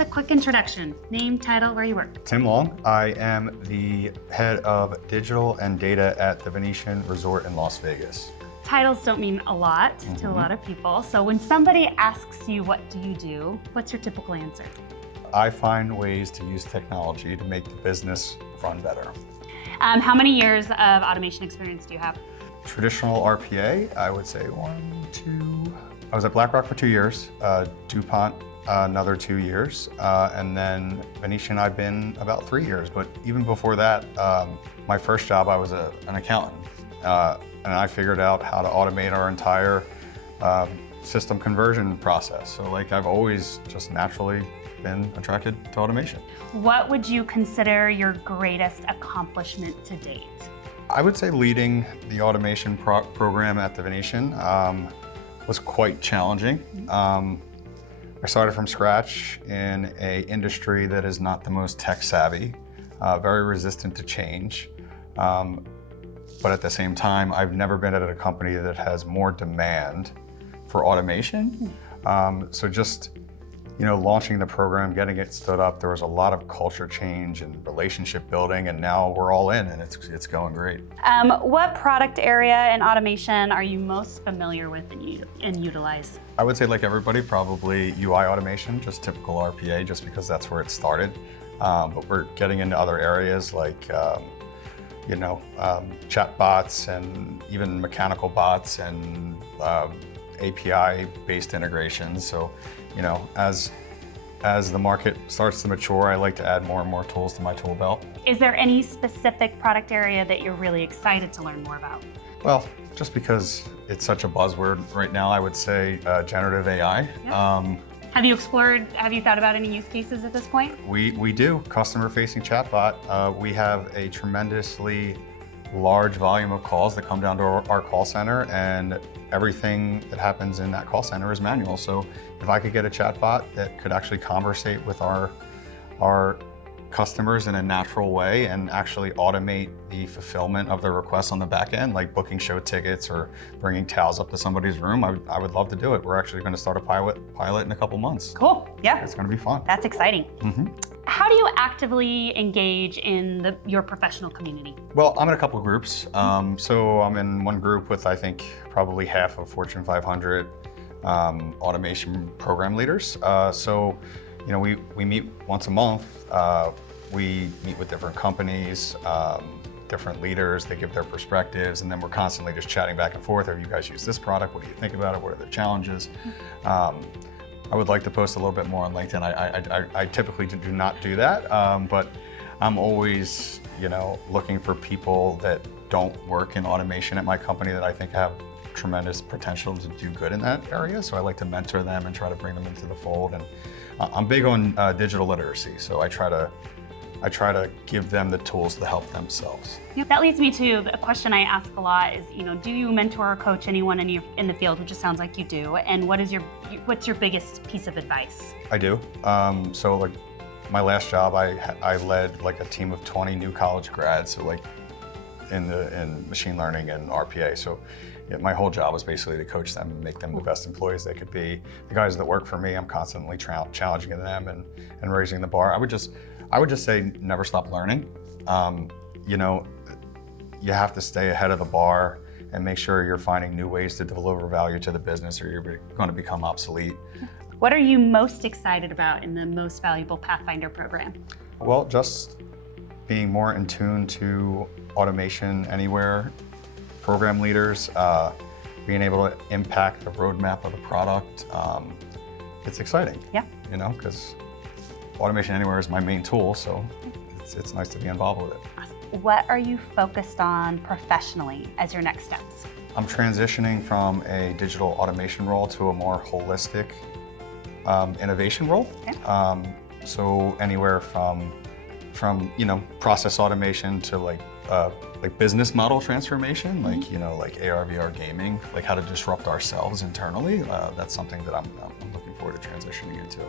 us a quick introduction. Name, title, where you work. Tim Long. I am the head of digital and data at the Venetian Resort in Las Vegas. Titles don't mean a lot to a lot of people. So when somebody asks you, what do you do? What's your typical answer? I find ways to use technology to make the business run better. How many years of automation experience do you have? Traditional RPA, I would say 1, 2. I was at BlackRock for 2 years, DuPont another 2 years, and then Venetian I've been about 3 years. But even before that, my first job I was an accountant, and I figured out how to automate our entire system conversion process. So like I've always just naturally been attracted to automation. What would you consider your greatest accomplishment to date? I would say leading the automation program at the Venetian was quite challenging. I started from scratch in an industry that is not the most tech savvy, very resistant to change. But at the same time, I've never been at a company that has more demand for automation. So just launching the program, getting it stood up, there was a lot of culture change and relationship building, and now we're all in, and it's going great. What product area in automation are you most familiar with and utilize? I would say, like everybody, probably UI automation, just typical RPA, just because that's where it started. But we're getting into other areas like chat bots and even mechanical bots and API-based integrations. So, as the market starts to mature, I like to add more and more tools to my tool belt. Is there any specific product area that you're really excited to learn more about? Well, just because it's such a buzzword right now, I would say generative AI. Yeah. Have you thought about any use cases at this point? We do, customer-facing chatbot. We have a tremendously large volume of calls that come down to our call center, and everything that happens in that call center is manual. So if I could get a chatbot that could actually conversate with our customers in a natural way and actually automate the fulfillment of their requests on the back end, like booking show tickets or bringing towels up to somebody's room, I would love to do it. We're actually going to start a pilot in a couple months. Cool, yeah. It's going to be fun. That's exciting. How do you actively engage in your professional community? Well, I'm in a couple of groups. So I'm in one group with, I think, probably half of Fortune 500 automation program leaders. We meet once a month. We meet with different companies, different leaders. They give their perspectives, and then we're constantly just chatting back and forth. Have you guys used this product? What do you think about it? What are the challenges? I would like to post a little bit more on LinkedIn. I typically do not do that, but I'm always, looking for people that don't work in automation at my company that I think have tremendous potential to do good in that area. So I like to mentor them and try to bring them into the fold. And I'm big on digital literacy, so I try to give them the tools to help themselves. Yep. That leads me to a question I ask a lot is, do you mentor or coach anyone in the field, which it sounds like you do, and what's your biggest piece of advice? I do. So like my last job, I led like a team of 20 new college grads, so like in machine learning and RPA. So my whole job was basically to coach them and make them the best employees they could be. The guys that work for me, I'm constantly challenging them and raising the bar. I would just say never stop learning. You have to stay ahead of the bar and make sure you're finding new ways to deliver value to the business, or you're going to become obsolete. What are you most excited about in the Most Valuable Pathfinder program? Well, just being more in tune to automation anywhere, program leaders, being able to impact the roadmap of the product. It's exciting. Yeah. Because automation anywhere is my main tool, so it's nice to be involved with it. Awesome. What are you focused on professionally as your next steps? I'm transitioning from a digital automation role to a more holistic innovation role. Okay. So anywhere from process automation to like business model transformation, like AR, VR gaming, like how to disrupt ourselves internally. That's something that I'm looking forward to transitioning into.